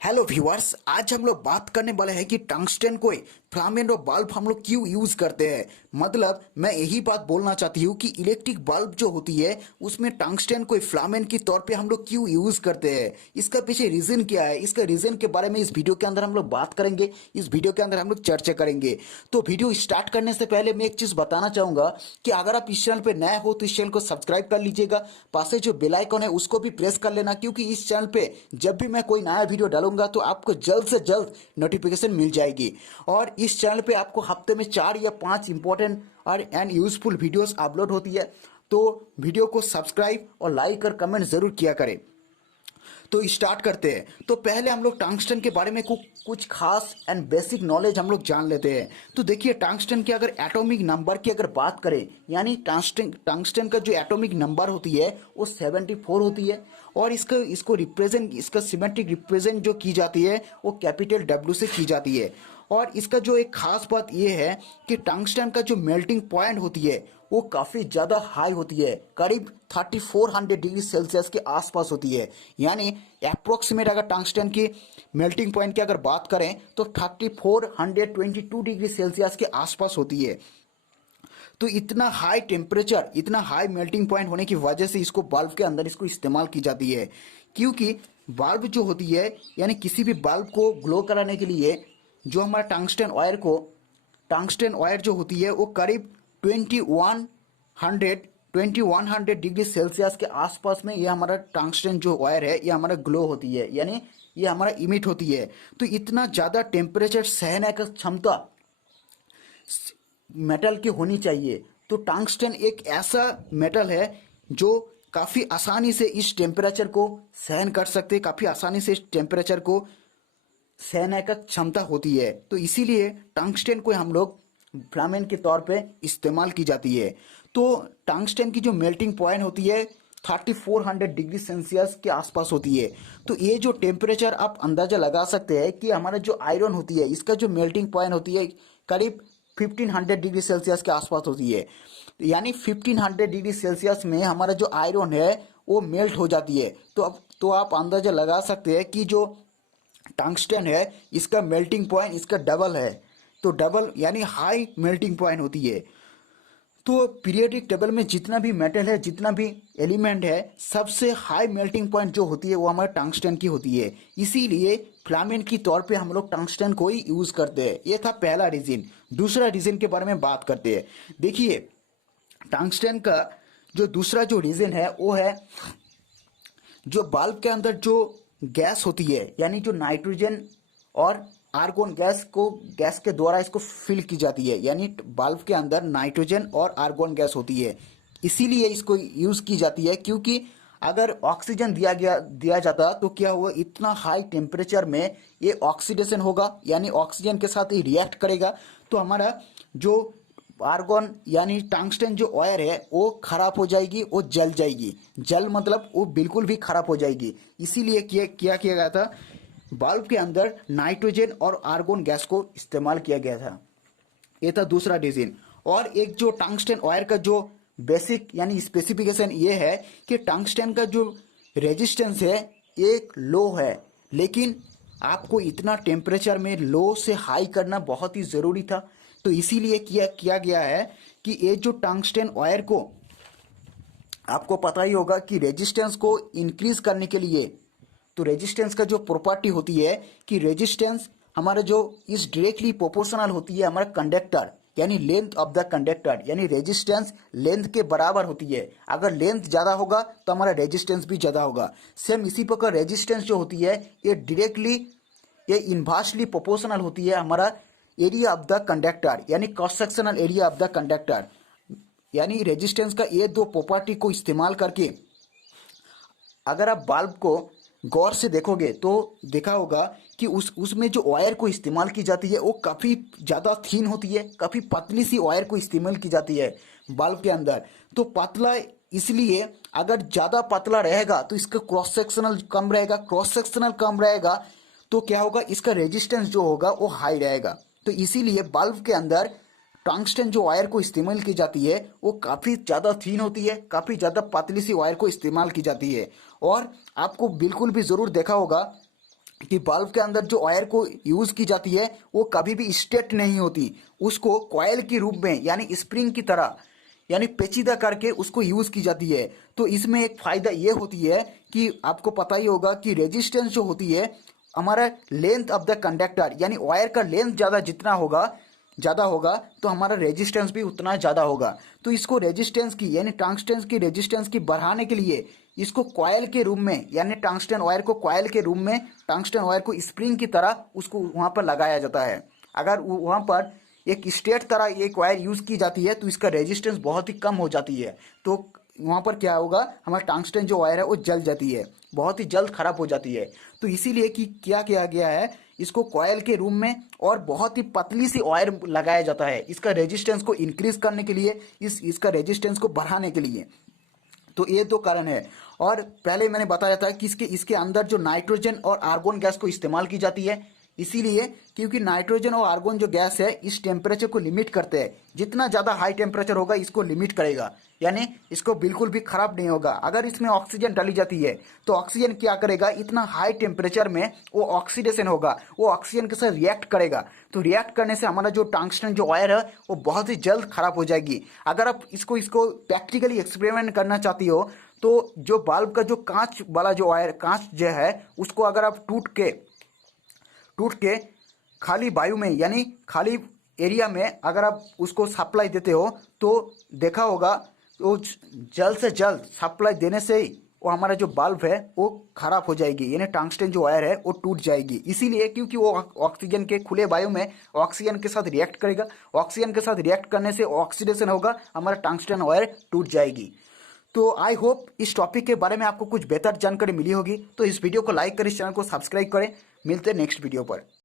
Hello viewers, आज हम लोग बात करने वाले हैं कि टंगस्टन कोई फिलामेंट और बल्ब हम लोग क्यों यूज करते हैं। मतलब मैं यही बात बोलना चाहती हूँ कि इलेक्ट्रिक बल्ब जो होती है उसमें टंगस्टन कोई फिलामेंट के तौर पे हम लोग क्यों यूज करते हैं, इसका पीछे रीजन क्या है। इसका रीजन के बारे में इस वीडियो के अंदर हम लोग बात करेंगे, इस वीडियो के अंदर हम लोग चर्चा करेंगे। तो वीडियो स्टार्ट करने से पहले मैं एक चीज बताना चाहूंगा कि अगर आप इस चैनल पे नए हो तो इस चैनल को सब्सक्राइब कर लीजिएगा, पास जो बेल आइकन है उसको भी प्रेस कर लेना, क्योंकि इस चैनल पे जब भी मैं कोई नया वीडियो डालूंगा तो आपको जल्द से जल्द नोटिफिकेशन मिल जाएगी। और इस चैनल पे आपको हफ्ते में 4 या 5 इंपॉर्टेंट और एंड यूजफुल वीडियोस अपलोड होती है। तो वीडियो को सब्सक्राइब और लाइक और कमेंट जरूर किया करें। तो स्टार्ट करते हैं। तो पहले हम लोग टंगस्टन के बारे में कुछ खास एंड बेसिक नॉलेज हम लोग जान लेते हैं। तो देखिए, टंगस्टन के अगर एटॉमिक नंबर की अगर बात करें, यानी टंगस्टन का जो एटॉमिक नंबर होती है वो 74 होती है। और इसका सिमेट्रिक रिप्रेजेंट जो की जाती है वो कैपिटल डब्ल्यू से की जाती है। और इसका जो एक खास बात ये है कि टंगस्टन का जो मेल्टिंग पॉइंट होती है वो काफ़ी ज़्यादा हाई होती है, करीब 3400 डिग्री सेल्सियस के आसपास होती है। यानी अप्रोक्सीमेट अगर टंगस्टन की मेल्टिंग पॉइंट की अगर बात करें तो 3422 डिग्री सेल्सियस के आसपास होती है। तो इतना हाई टेम्परेचर, इतना हाई मेल्टिंग पॉइंट होने की वजह से इसको बल्ब के अंदर इसको इस्तेमाल की जाती है। क्योंकि बल्ब जो होती है, यानी किसी भी बल्ब को ग्लो कराने के लिए जो हमारा टंगस्टन वायर जो होती है वो करीब 2100 डिग्री सेल्सियस के आसपास में ये हमारा टंगस्टन जो वायर है ये हमारा ग्लो होती है, यानी ये हमारा इमिट होती है। तो इतना ज़्यादा टेम्परेचर सहने का क्षमता मेटल की होनी चाहिए। तो टंगस्टन एक ऐसा मेटल है जो काफ़ी आसानी से इस टेम्परेचर को सहन कर सकते हैं, काफ़ी आसानी से इस टेम्परेचर को सहने का क्षमता होती है। तो इसीलिए टंगस्टन को हम लोग फिलामेंट के तौर पे इस्तेमाल की जाती है। तो टंगस्टन की जो मेल्टिंग पॉइंट होती है 3400 डिग्री सेल्सियस के आसपास होती है। तो ये जो टेम्परेचर आप अंदाजा लगा सकते हैं कि हमारा जो आयरन होती है इसका जो मेल्टिंग पॉइंट होती है करीब 1500 डिग्री सेल्सियस के आसपास होती है। यानी 1500 डिग्री सेल्सियस में हमारा जो आयरन है वो मेल्ट हो जाती है। तो आप अंदाजा लगा सकते हैं कि जो टंगस्टन है इसका मेल्टिंग पॉइंट इसका डबल है। तो डबल यानी हाई मेल्टिंग पॉइंट होती है। तो पीरियोडिक टेबल में जितना भी मेटल है, जितना भी एलिमेंट है, सबसे हाई मेल्टिंग पॉइंट जो होती है वो हमारे टंगस्टन की होती है। इसीलिए फिलामेंट की तौर पे हम लोग टंगस्टन को ही यूज करते हैं। ये था पहला रीजन। दूसरा रीजन के बारे में बात करते हैं। देखिए, टंगस्टन का जो दूसरा जो रीजन है वो है जो बल्ब के अंदर जो गैस होती है, यानी जो नाइट्रोजन और आर्गोन गैस के द्वारा इसको फिल की जाती है। यानी बल्ब के अंदर नाइट्रोजन और आर्गोन गैस होती है, इसीलिए इसको यूज की जाती है। क्योंकि अगर ऑक्सीजन दिया जाता तो क्या हुआ, इतना हाई टेम्परेचर में ये ऑक्सीडेशन होगा, यानी ऑक्सीजन के साथ ये रिएक्ट करेगा। तो हमारा जो आर्गन यानी टंगस्टन जो वायर है वो खराब हो जाएगी, वो जल जाएगी। जल मतलब वो बिल्कुल भी खराब हो जाएगी। इसीलिए क्या किया गया था, बल्ब के अंदर नाइट्रोजन और आर्गन गैस को इस्तेमाल किया गया था। ये था दूसरा रीजन। और एक जो टंगस्टन वायर का जो बेसिक यानी स्पेसिफिकेशन ये है कि टंगस्टन का जो रेजिस्टेंस है एक लो है, लेकिन आपको इतना टेम्परेचर में लो से हाई करना बहुत ही ज़रूरी था। तो इसीलिए किया गया है कि ये जो टंगस्टन वायर को, आपको पता ही होगा कि रेजिस्टेंस को इंक्रीज करने के लिए, तो रेजिस्टेंस का जो प्रॉपर्टी होती है कि रेजिस्टेंस हमारा जो इस डायरेक्टली प्रोपोर्शनल होती है हमारा कंडक्टर यानी लेंथ ऑफ द कंडक्टर, यानी रेजिस्टेंस लेंथ के बराबर होती है। अगर लेंथ ज़्यादा होगा तो हमारा रेजिस्टेंस भी ज़्यादा होगा। सेम इसी प्रकार रेजिस्टेंस जो होती है ये इन्वर्सली प्रोपोर्शनल होती है हमारा एरिया ऑफ द कंडक्टर, यानी cross sectional area of the conductor. यानी रेजिस्टेंस का ये दो प्रॉपर्टी को इस्तेमाल करके अगर आप बल्ब को गौर से देखोगे तो देखा होगा कि उसमें जो वायर को इस्तेमाल की जाती है वो काफ़ी ज़्यादा थीन होती है, काफ़ी पतली सी वायर को इस्तेमाल की जाती है बल्ब के अंदर। तो पतला इसलिए, अगर ज़्यादा पतला रहेगा तो इसका क्रॉस सेक्शनल कम रहेगा, क्रॉस सेक्शनल कम रहेगा तो क्या होगा, इसका रेजिस्टेंस जो होगा वो हाई रहेगा। तो इसीलिए बल्ब के अंदर टंगस्टन जो वायर को इस्तेमाल की जाती है वो काफ़ी ज़्यादा थीन होती है, काफ़ी ज़्यादा पतली सी वायर को इस्तेमाल की जाती है। और आपको बिल्कुल भी ज़रूर देखा होगा कि बल्ब के अंदर जो वायर को यूज की जाती है वो कभी भी स्ट्रेट नहीं होती, उसको कॉइल के रूप में यानी स्प्रिंग की तरह यानी पेचीदा करके उसको यूज की जाती है। तो इसमें एक फायदा ये होती है कि आपको पता ही होगा कि रेजिस्टेंस जो होती है, हमारा लेंथ ऑफ द कंडक्टर यानी वायर का लेंथ ज़्यादा होगा तो हमारा रेजिस्टेंस भी उतना ज़्यादा होगा। तो इसको रेजिस्टेंस की यानी टंगस्टन की रेजिस्टेंस की बढ़ाने के लिए इसको कॉइल के रूप में यानी टंगस्टन वायर को कॉइल के रूप में, टंगस्टन वायर को स्प्रिंग की तरह उसको वहाँ पर लगाया जाता है। अगर वहाँ पर एक स्ट्रेट तरह एक वायर यूज़ की जाती है तो इसका रेजिस्टेंस बहुत ही कम हो जाती है। तो वहाँ पर क्या होगा, हमारा टंगस्टन जो वायर है वो जल जाती है, बहुत ही जल्द खराब हो जाती है। तो इसीलिए कि क्या किया गया है, इसको कॉयल के रूम में और बहुत ही पतली सी वायर लगाया जाता है इसका रेजिस्टेंस को इंक्रीज करने के लिए, इसका रेजिस्टेंस को बढ़ाने के लिए। तो ये दो कारण है। और पहले मैंने बताया था कि इसके अंदर जो नाइट्रोजन और आर्गोन गैस को इस्तेमाल की जाती है, इसीलिए क्योंकि नाइट्रोजन और आर्गोन जो गैस है इस टेम्परेचर को लिमिट करते हैं। जितना ज़्यादा हाई टेम्परेचर होगा इसको लिमिट करेगा, यानी इसको बिल्कुल भी खराब नहीं होगा। अगर इसमें ऑक्सीजन डाली जाती है तो ऑक्सीजन क्या करेगा, इतना हाई टेम्परेचर में वो ऑक्सीडेशन होगा, वो ऑक्सीजन के साथ रिएक्ट करेगा। तो रिएक्ट करने से हमारा जो टंगस्टन जो वायर है वो बहुत ही जल्द खराब हो जाएगी। अगर आप इसको प्रैक्टिकली एक्सपेरिमेंट करना चाहती हो तो जो बल्ब का जो कांच वाला जो वायर कांच जो है उसको अगर आप टूट के खाली वायु में यानी खाली एरिया में अगर आप उसको सप्लाई देते हो तो देखा होगा वो जल्द से जल्द सप्लाई देने से ही वो हमारा जो बल्ब है वो खराब हो जाएगी, यानी टंगस्टन जो वायर है वो टूट जाएगी। इसीलिए क्योंकि वो ऑक्सीजन के खुले वायु में ऑक्सीजन के साथ रिएक्ट करेगा, ऑक्सीजन के साथ रिएक्ट करने से ऑक्सीडेशन होगा, हमारा टंगस्टन वायर टूट जाएगी। तो आई होप इस टॉपिक के बारे में आपको कुछ बेहतर जानकारी मिली होगी। तो इस वीडियो को लाइक करें, इस चैनल को सब्सक्राइब करें। मिलते हैं नेक्स्ट वीडियो पर।